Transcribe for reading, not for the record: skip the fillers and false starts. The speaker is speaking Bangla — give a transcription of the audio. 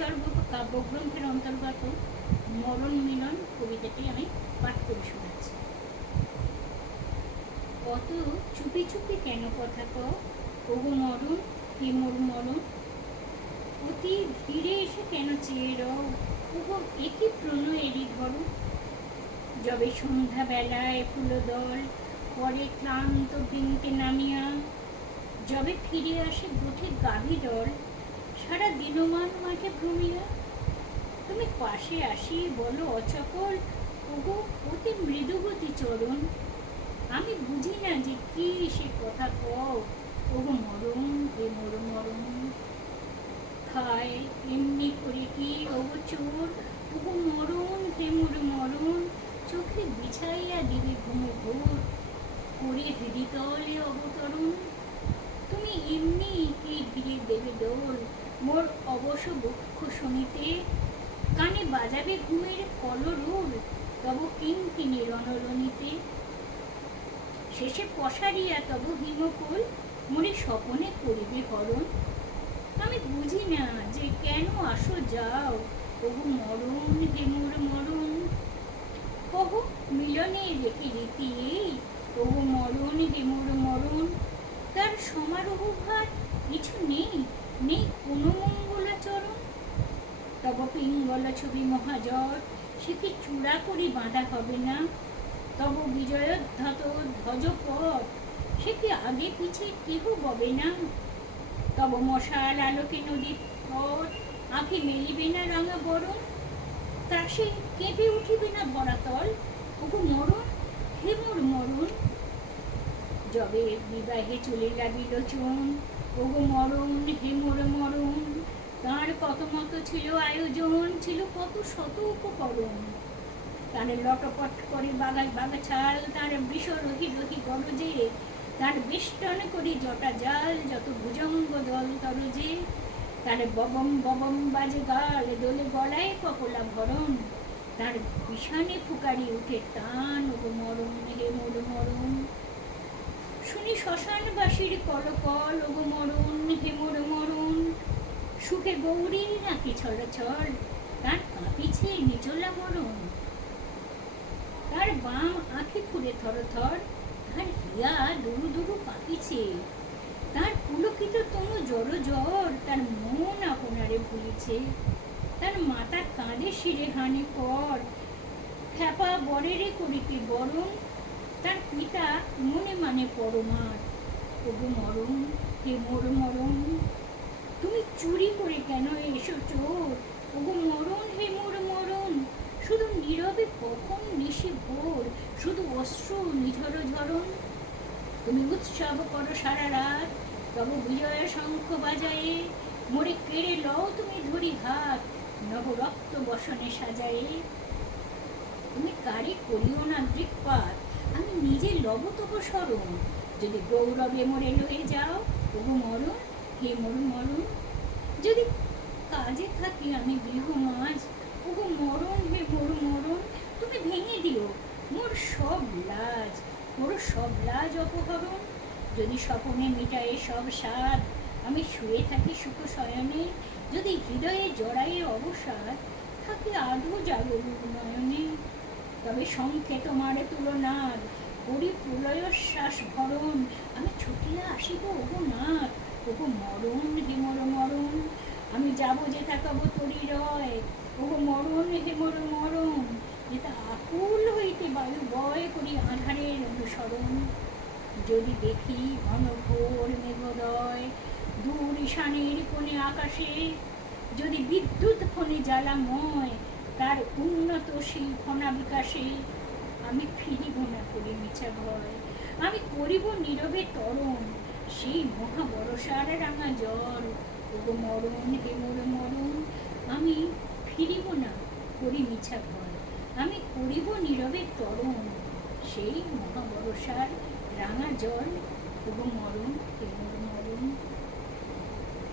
নিসর্গ কাব্যগ্রন্থের অন্তর্গত মরণ মিলন কবিতাটি আমি পাঠ করে শোনাচ্ছি। কত চুপি চুপি কেন কথা কও, ওগো মরণ হে মোর মরণ, অতি ধীরে এসে কেন চেয়ে রও, ওগো একই প্রণয়েরই ধরো। যবে সন্ধ্যা বেলায় ফুলদল পরে ক্লান্ত বৃন্তে নামিয়া, যবে ফিরে আসে গোঠে গাভী দল সারা দিনমান মাঠে ভ্রমিয়া, তুমি পাশে আসি বলো অচকল, ওগো অতি মৃদুগতি চরণ, আমি বুঝি না যে কি সে কথা কও, ওগো মরণ হে মোর মরণ। হায় এমনি করে কি ওগো চোর, ওগো মরণ হে মোর মরণ, চোখে বিছাইয়া দিবে ঘুম ঘোর, করে হৃদিতলে অবতরণ। তুমি এমনি কি ধীরে দেবে দোল, মোর অবশ বক্ষ শনিতে, কানে বাজাবে ঘুমের কলরোল, তব কিঙ্কিণী রণরণিতে। শেষে পশারিয়া তব হিমকোল, মোরে স্বপনে করিবে হরণ। আমি বুঝি না যে কেন আসো যাও, ওগো মরণ হে মোর মরণ। কহ মিলনে রেখে রীতি এই, ওগো মরণ হে মোর মরণ। তার সমারোহ ভার কিছু নেই, নেই কোনো মঙ্গলাচরণ। তব পিঙ্গলা ছবি মহাজট, সে কি চূড়া করি বাঁধা হবে না, তব বিজয়োদ্ধত ধ্বজপট, সে কি আগে পিছে কেহ ববে না। তব মশাল আলোকে নদীর পট, আঁখে মেলিবে না রাঙা বরণ, ত্রাসে কেঁপে উঠিবে না ধরাতল, ওগো মরণ হে মোর মরণ। যবে বিবাহে চলে লাগিল চুন, ওগো মরণ হে মোর মরণ। তার কত মতো ছিল আয়োজন, ছিল কত শত উপকরণ, তার লটপট করে বাগাছাল, তার বৃষ রহি রহি গরজে, তার বেষ্টন করি জটা জাল, যত ভুজঙ্গ দল তরজে, তার ববম ববম বাজে গাল, দোলে গলায় কপলা ভরণ, তার বিষানে ফুকারি উঠে টান, ওগো মরণ হে মোর মরণ। শুনি শ্মশানবাসীর কলকল, ওগো মরণ হে মোর মরণ। সুখে গৌরী নাকি ছলছল, তার কাঁপিছে নিচলা মরণ, তার বাম আঁখে ফুলে থরথর, তার হিয়া দুরু দুরু কাঁপিছে, তার পুলকিত তনু জড় জ্বর, তার মন আপনারে ভুলিছে, তার মাতা কাঁধে শিরে হানে কর, খ্যাপা বরেরে করিতে বরণ, তার পিতা মনে মানে পরমার, ওগো মরণ হে মোর মরণ। তুমি চুরি করে কেন এসো চোর, ওগো মরণ হে মোর মরণ। শুধু নীরবে কখন নিশি ভোর, শুধু অশ্রু নিঝর ঝরণ। তুমি উৎসব করো সারা রাত, তব বিজয় শঙ্খ বাজায়ে, মোরে কেড়ে লও তুমি ধরি হাত, নবরক্ত বসনে সাজায়ে। তুমি কারে করিও না দৃকপাত, আমি নিজে লব তব স্মরণ, যদি গৌরবে মোরে লয়ে যাও, ওগো মরণ হে মোর মরণ। যদি কাজে থাকি আমি গৃহ মাঝ, ওগো মরণ হে মোর মরণ। তুমি ভেঙে দিও মোর সব লাজ, মোর সব লাজ অপহরণ। যদি স্বপনে মিটায়ে সব স্বাদ, আমি শুয়ে থাকি সুখ শয়নে, যদি হৃদয়ে জড়ায়ে অবসাদ, থাকি আধো জাগরুক নয়নে। তবে শঙ্খে তোমারে তুলনাদ, করি প্রলয় শ্বাস ভরণ, আমি ছুটিয়া আসিব ওগো নাথ, ওগো মরণ হে মোর মরণ। আমি যাব যেথা তব তরি রয়, ওগো মরণ হে মোর মরণ। যেথা আকুল হইতে বায়ু বয় করি আঁধারের অনুসরণ। যদি দেখি ঘন ঘোর মেঘোদয় দূর ঈশানের কোণে আকাশে, যদি বিদ্যুৎ ফণি জ্বালাময় তার উন্নত সেই ফণা বিকাশে, আমি ফিরিব না করি মিছা ভয়, আমি করিব নীরবে তরণ সেই মহা বরষার রাঙা জল, ওগো মরণ হে মোর মরণ। আমি ফিরিব না করি মিছা ভয়, আমি করিব নীরবে তরণ সেই মহা বরষার রাঙা জল, ওগো মরণ হে মোর মরণ।